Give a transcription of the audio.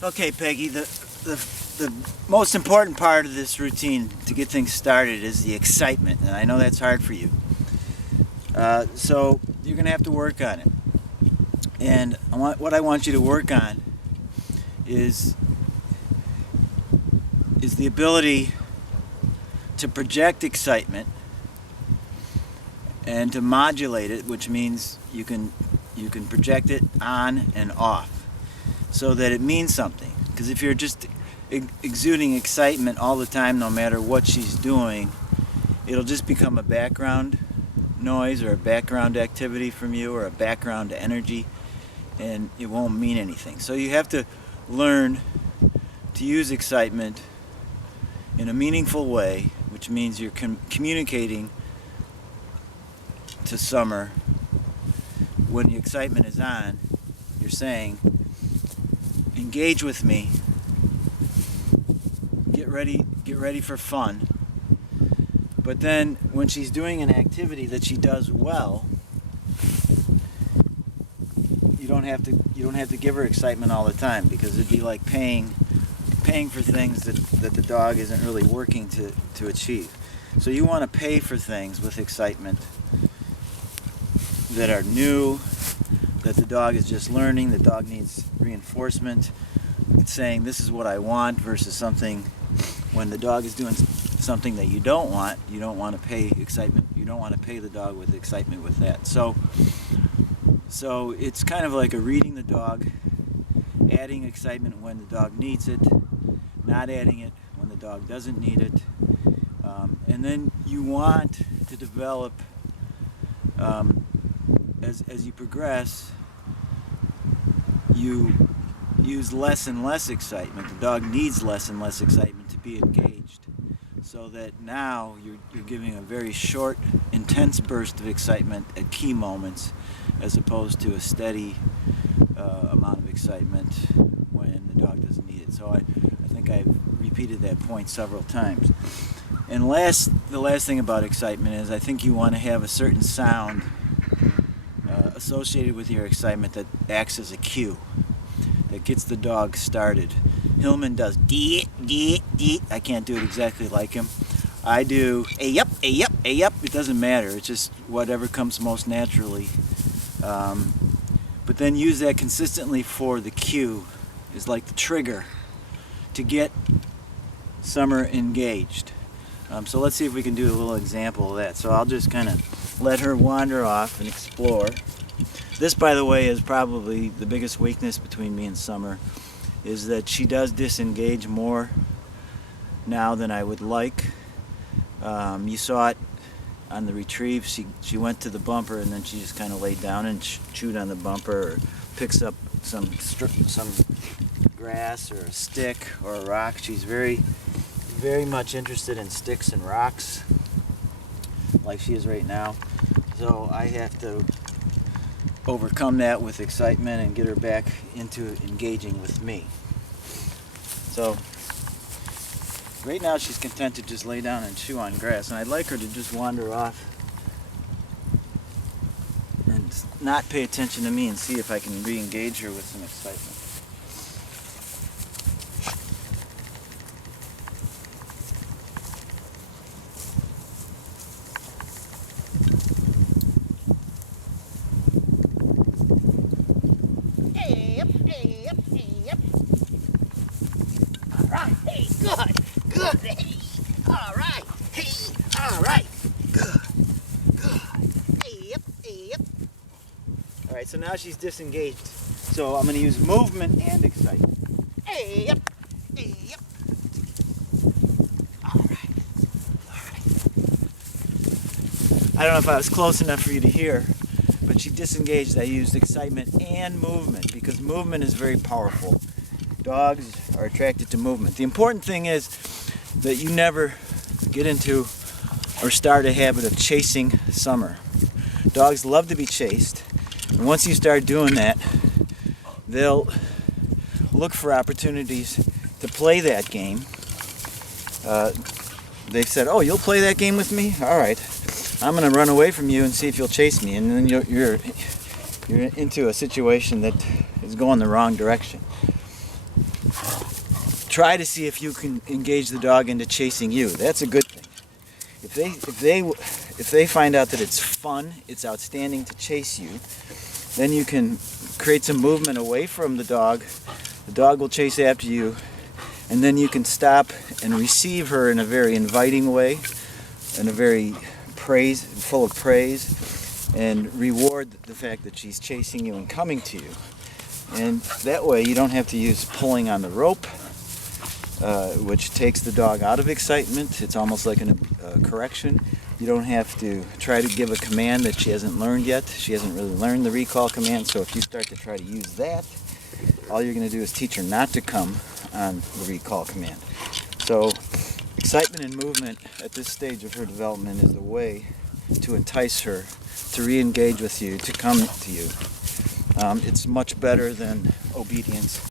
Okay, Peggy, the most important part of this routine to get things started is the excitement, and I know that's hard for you. So you're going to have to work on it. And what I want you to work on is the ability to project excitement and to modulate it, which means you can project it on and off so that it means something. Because if you're just exuding excitement all the time, no matter what she's doing, it'll just become a background noise or a background activity from you or a background energy, and it won't mean anything. So you have to learn to use excitement in a meaningful way, which means you're communicating to Summer when the excitement is on. You're saying, engage with me, get ready for fun. But then when she's doing an activity that she does well, you don't have to give her excitement all the time, because it'd be like paying for things that the dog isn't really working to achieve. So you want to pay for things with excitement that are new, that the dog is just learning. The dog needs reinforcement. It's saying this is what I want, versus something when the dog is doing something that you don't want to pay excitement. You don't want to pay the dog with excitement with that. So it's kind of like a reading the dog, adding excitement when the dog needs it, not adding it when the dog doesn't need it. And then you want to develop, as you progress, you use less and less excitement. The dog needs less and less excitement to be engaged, so that now you're giving a very short, intense burst of excitement at key moments, as opposed to a steady amount of excitement when the dog doesn't need it. So I think I've repeated that point several times. And the last thing about excitement is, I think you want to have a certain sound associated with your excitement that acts as a cue, that gets the dog started. Hillman does dee dee dee. I can't do it exactly like him. I do a yup, a yup, a yup. It doesn't matter. It's just whatever comes most naturally. But then use that consistently for the cue, is like the trigger to get Summer engaged. So let's see if we can do a little example of that. So I'll just kind of let her wander off and explore. This, by the way, is probably the biggest weakness between me and Summer, is that she does disengage more now than I would like. You saw it on the retrieve. She went to the bumper and then she just kind of laid down and chewed on the bumper, or picks up some grass or a stick or a rock. She's very much interested in sticks and rocks, like she is right now. So I have to overcome that with excitement and get her back into engaging with me. So right now she's content to just lay down and chew on grass, and I'd like her to just wander off and not pay attention to me, and see if I can re-engage her with some excitement. Good, hey, all right, hey, all right, good, hey, yep. All right, so now she's disengaged. So I'm going to use movement and excitement. Hey, yep. All right. I don't know if I was close enough for you to hear, but she disengaged. I used excitement and movement, because movement is very powerful. Dogs are attracted to movement. The important thing is that you never get into or start a habit of chasing Summer. Dogs love to be chased, and once you start doing that, they'll look for opportunities to play that game. They said, "Oh, you'll play that game with me? All right, I'm going to run away from you and see if you'll chase me," and then you're into a situation that is going the wrong direction. try to see if you can engage the dog into chasing you. That's a good thing. If they find out that it's fun, it's outstanding to chase you, then you can create some movement away from the dog. The dog will chase after you, and then you can stop and receive her in a very inviting way, in a very full of praise, and reward the fact that she's chasing you and coming to you. And that way you don't have to use pulling on the rope, which takes the dog out of excitement. It's almost like a correction. You don't have to try to give a command that she hasn't learned yet. She hasn't really learned the recall command, so if you start to try to use that, all you're going to do is teach her not to come on the recall command. So excitement and movement at this stage of her development is the way to entice her to re-engage with you, to come to you. It's much better than obedience.